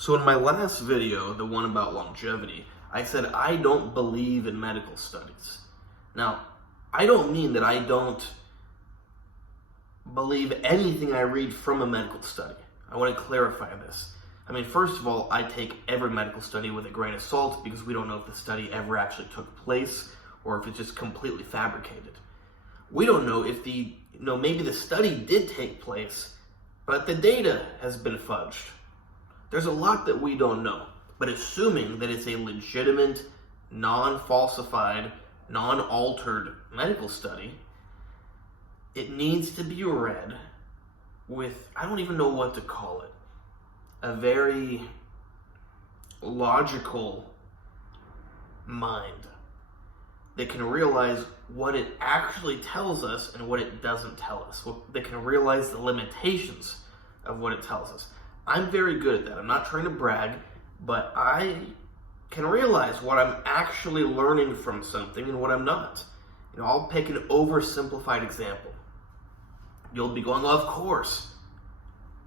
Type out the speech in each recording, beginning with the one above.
So in my last video, the one about longevity, I said I don't believe in medical studies. Now, I don't mean that I don't believe anything I read from a medical study. I want to clarify this. I mean, first of all, I take every medical study with a grain of salt because we don't know if the study ever actually took place or if it's just completely fabricated. We don't know if maybe the study did take place, but the data has been fudged. There's a lot that we don't know, but assuming that it's a legitimate, non-falsified, non-altered medical study, it needs to be read with, I don't even know what to call it, a very logical mind that can realize what it actually tells us and what it doesn't tell us. That can realize the limitations of what it tells us. I'm very good at that. I'm not trying to brag, but I can realize what I'm actually learning from something and what I'm not. I'll pick an oversimplified example. You'll be going, well, of course.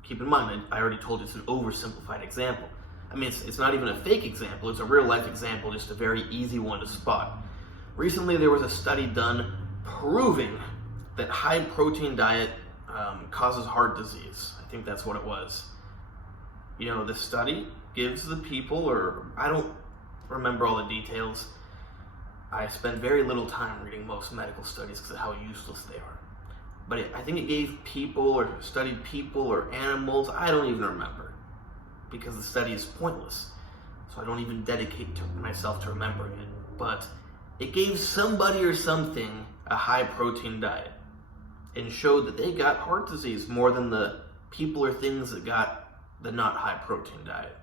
Keep in mind, I already told you it's an oversimplified example. I mean, it's not even a fake example. It's a real life example, just a very easy one to spot. Recently, there was a study done proving that high protein diet causes heart disease. I think that's what it was. The study gives the people, or I don't remember all the details. I spent very little time reading most medical studies because of how useless they are. But I think it gave people, or studied people, or animals, I don't even remember, because the study is pointless. So I don't even dedicate myself to remembering it. But it gave somebody or something a high protein diet and showed that they got heart disease more than the people or things that got the not high protein diet.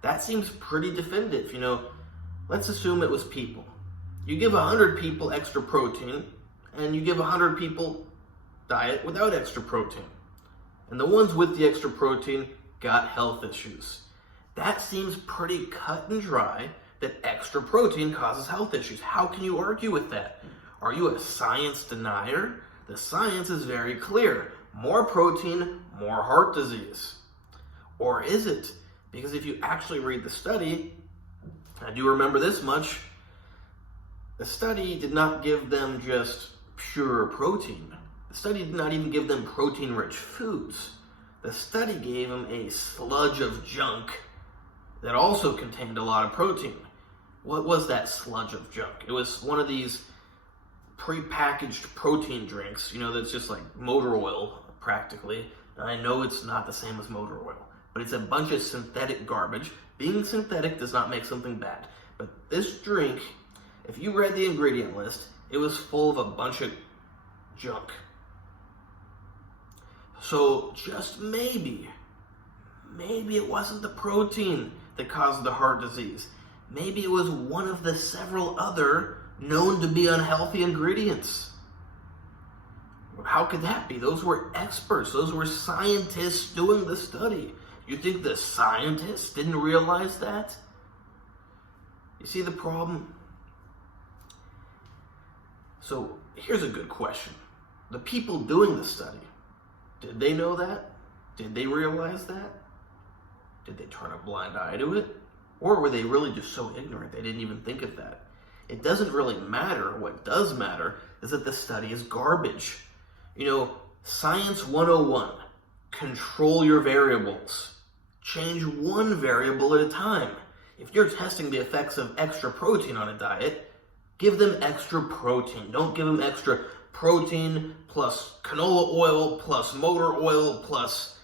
That seems pretty definitive. Let's assume it was people. You give 100 people extra protein and you give 100 people diet without extra protein. And the ones with the extra protein got health issues. That seems pretty cut and dry that extra protein causes health issues. How can you argue with that? Are you a science denier? The science is very clear. More protein, more heart disease. Or is it? Because if you actually read the study, I do remember this much, the study did not give them just pure protein. The study did not even give them protein-rich foods. The study gave them a sludge of junk that also contained a lot of protein. What was that sludge of junk? It was one of these pre-packaged protein drinks, that's just like motor oil, practically. And I know it's not the same as motor oil, but it's a bunch of synthetic garbage. Being synthetic does not make something bad. But this drink, if you read the ingredient list, it was full of a bunch of junk. So just maybe it wasn't the protein that caused the heart disease. Maybe it was one of the several other known to be unhealthy ingredients. How could that be? Those were experts. Those were scientists doing the study. You think the scientists didn't realize that? You see the problem? So here's a good question. The people doing the study, did they know that? Did they realize that? Did they turn a blind eye to it? Or were they really just so ignorant they didn't even think of that? It doesn't really matter. What does matter is that the study is garbage. Science 101, control your variables. Change one variable at a time. If you're testing the effects of extra protein on a diet, give them extra protein. Don't give them extra protein plus canola oil plus motor oil plus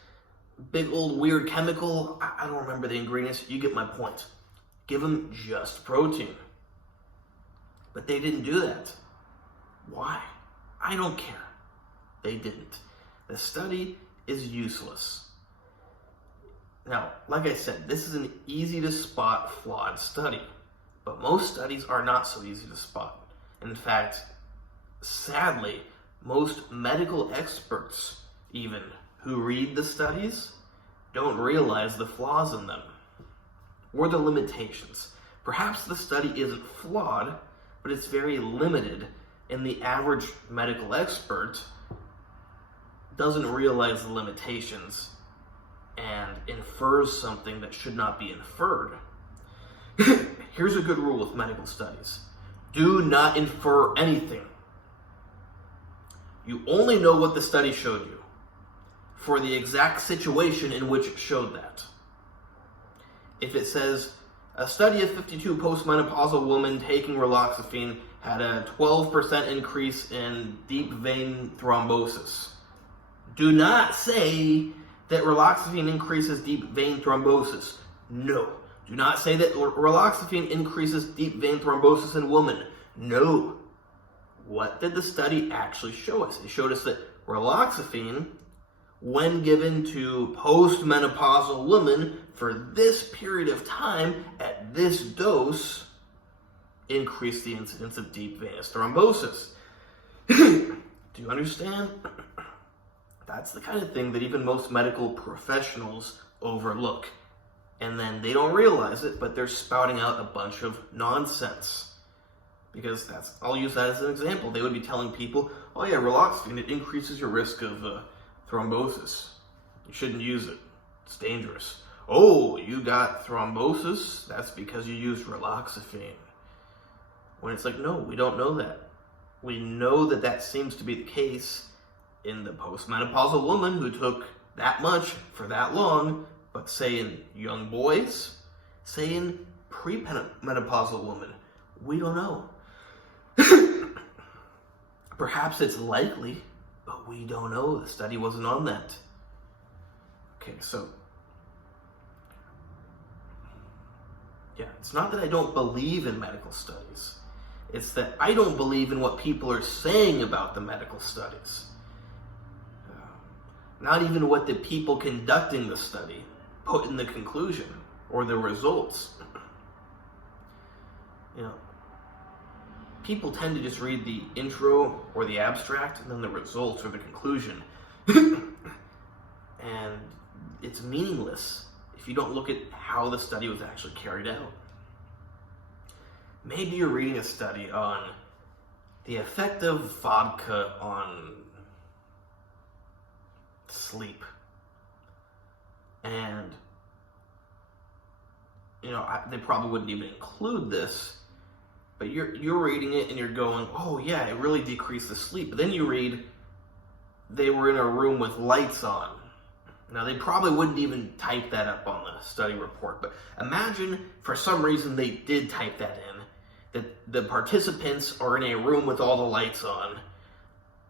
big old weird chemical. I don't remember the ingredients. You get my point. Give them just protein. But they didn't do that. Why? I don't care. They didn't. The study is useless. Now, like I said, this is an easy to spot flawed study, but most studies are not so easy to spot. In fact, sadly, most medical experts, even who read the studies, don't realize the flaws in them or the limitations. Perhaps the study isn't flawed, but it's very limited, and the average medical expert doesn't realize the limitations and infers something that should not be inferred. Here's a good rule with medical studies. Do not infer anything. You only know what the study showed you for the exact situation in which it showed that. If it says, a study of 52 postmenopausal women taking raloxifene had a 12% increase in deep vein thrombosis. Do not say that raloxifene increases deep vein thrombosis. No. Do not say that raloxifene increases deep vein thrombosis in women. No. What did the study actually show us? It showed us that raloxifene, when given to postmenopausal women for this period of time at this dose, increased the incidence of deep venous thrombosis. Do you understand? That's the kind of thing that even most medical professionals overlook. And then they don't realize it, but they're spouting out a bunch of nonsense. Because I'll use that as an example. They would be telling people, oh yeah, raloxifene, it increases your risk of thrombosis. You shouldn't use it. It's dangerous. Oh, you got thrombosis? That's because you used raloxifene. When it's like, no, we don't know that. We know that that seems to be the case in the postmenopausal woman who took that much for that long, but say in young boys, say in premenopausal women, we don't know. Perhaps it's likely, but we don't know. The study wasn't on that. Okay, so yeah, it's not that I don't believe in medical studies. It's that I don't believe in what people are saying about the medical studies. Not even what the people conducting the study put in the conclusion or the results. You know, people tend to just read the intro or the abstract and then the results or the conclusion. And it's meaningless if you don't look at how the study was actually carried out. Maybe you're reading a study on the effect of vodka on sleep. And, you know, they probably wouldn't even include this, but you're reading it and you're going, oh yeah, it really decreased the sleep. But then you read, they were in a room with lights on. Now, they probably wouldn't even type that up on the study report, but imagine for some reason they did type that in, that the participants are in a room with all the lights on,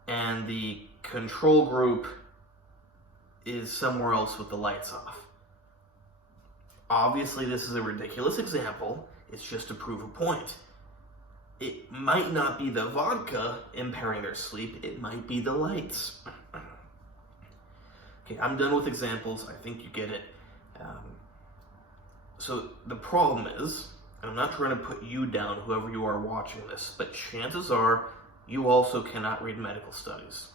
and the control group is somewhere else with the lights off. Obviously, this is a ridiculous example. It's just to prove a point. It might not be the vodka impairing their sleep. It might be the lights. Okay, I'm done with examples. I think you get it. So the problem is, and I'm not trying to put you down, whoever you are watching this, but chances are you also cannot read medical studies.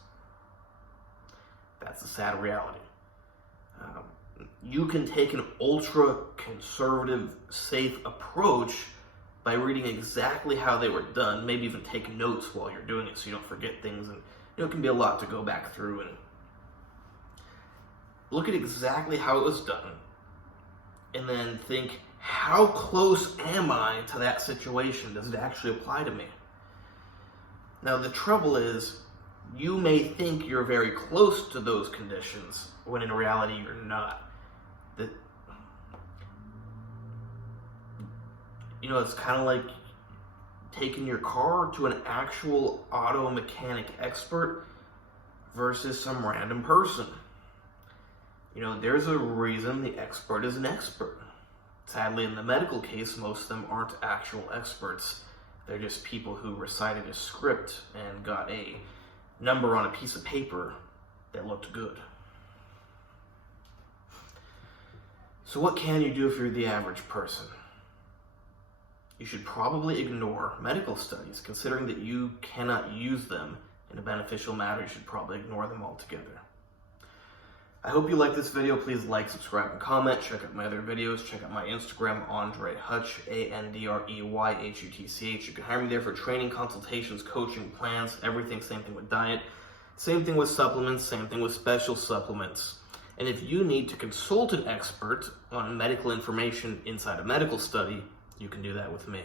That's the sad reality. You can take an ultra-conservative, safe approach by reading exactly how they were done, maybe even take notes while you're doing it so you don't forget things, and it can be a lot to go back through and look at exactly how it was done, and then think, how close am I to that situation? Does it actually apply to me? Now, the trouble is, you may think you're very close to those conditions, when in reality you're not. You know, it's kind of like taking your car to an actual auto mechanic expert versus some random person. You know, there's a reason the expert is an expert. Sadly, in the medical case, most of them aren't actual experts. They're just people who recited a script and got a number on a piece of paper that looked good. So what can you do if you're the average person? You should probably ignore medical studies. Considering that you cannot use them in a beneficial manner, you should probably ignore them altogether. I hope you like this video. Please like, subscribe, and comment. Check out my other videos. Check out my Instagram, AndreyHutch, AndreyHutch. You can hire me there for training, consultations, coaching, plans, everything. Same thing with diet. Same thing with supplements. Same thing with special supplements. And if you need to consult an expert on medical information inside a medical study, you can do that with me.